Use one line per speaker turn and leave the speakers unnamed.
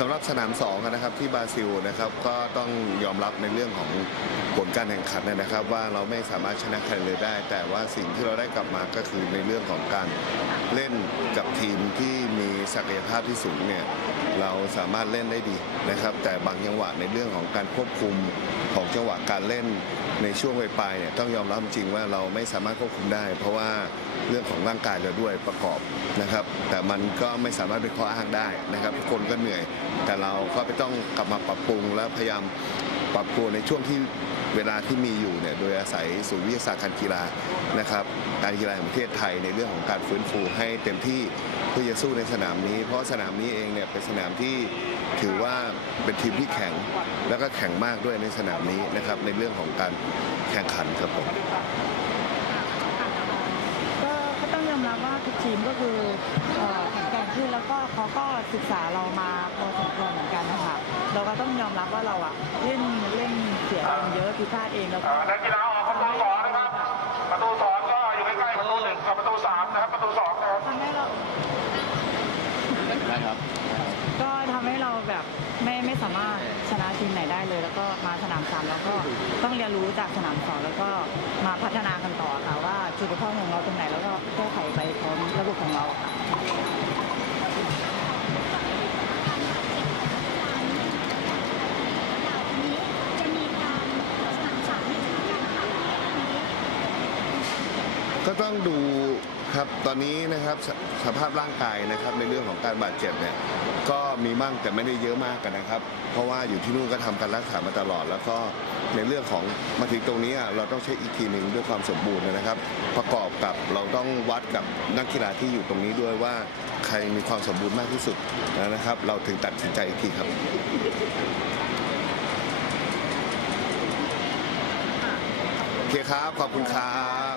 สำหรับสนาม2อะนะครับที่บราซิลนะครับก็ต้องยอมรับในเรื่องของผลการแข่งขันนะครับ ว่าเราไม่สามารถชนะใครเลยได้ แต่ว่าสิ่งที่เราได้กลับมาก็คือในเรื่องของการเล่นกับทีมที่มีศักยภาพที่สูงเนี่ย เราสามารถเล่นได้ดีนะครับ แต่บางจังหวะในเรื่องของการควบคุมของจังหวะการเล่นในช่วงปลายเนี่ยต้องยอมรับจริงว่าเราไม่สามารถควบคุมได้ เพราะว่าเรื่องของร่างกายเราด้วยประกอบนะครับ แต่มันก็ไม่สามารถเป็นข้ออ้างได้นะครับทุกคนก็เหนื่อย แต่เราก็ไปต้องกลับมาปรับปรุงและพยายาม ปรับตัวในช่วงที่เวลาที่มีอยู่เนี่ยโดยอาศัยศูนย์วิทยาศาสตร์การกีฬานะครับการกีฬาแห่งประเทศไทยในเรื่องของการฟื้นฟูให้เต็มที่เพื่อจะสู้ในสนามนี้ เพราะสนามนี้เองเนี่ยเป็นสนามที่ถือว่าเป็นทีมที่แข็งแล้วก็แข็งมากด้วยในสนามนี้นะครับในเรื่องของการแข่งขันครับผม
ก็ต้องยอมรับว่าทุกทีมก็คือแข็งแกร่งขึ้นแล้วก็เขาก็ศึกษาเรามา เราก็ต้องยอมรับว่าเราอะเล่นเล่นเสียเองเยอะผิดพลาดเองแล้วก็
อ่านักกีฬาออกประตูสองนะครับ ประตูสองก็อยู่ใกล้ๆประตูหนึ่งกับประตูสามนะครับ ประตูสองนะครับ
ทำให้เรา
นะครับ
ก็ทำให้เราแบบไม่ไม่สามารถชนะทีมไหนได้เลย แล้วก็มาสนามสามแล้วก็ต้องเรียนรู้จากสนามสองแล้วก็มาพัฒนากันต่อค่ะว่าจุดบกพร่องของเราตรงไหนแล้วก็แก้ไขไปพร้อมระบบของเราค่ะ
จะมีการสนามสามให้ถึงกันค่ะนี้
ก็ต้องดูครับตอนนี้นะครับสสภาพร่างกายนะครับในเรื่องของการบาดเจ็บเนี่ยก็มีมั่งแต่ไม่ได้เยอะมากกันนะครับ เพราะว่าอยู่ที่นู่นก็ทำการรักษามาตลอด แล้วก็ในเรื่องของมาถึงตรงนี้อะเราต้องเช็คอีกทีหนึ่งด้วยความสมบูรณ์นะครับ ประกอบกับเราต้องวัดกับนักกีฬาที่อยู่ตรงนี้ด้วยว่าใครมีความสมบูรณ์มากที่สุดนะครับ เราถึงตัดสินใจอีกทีครับ โอเคครับ ขอบคุณครับ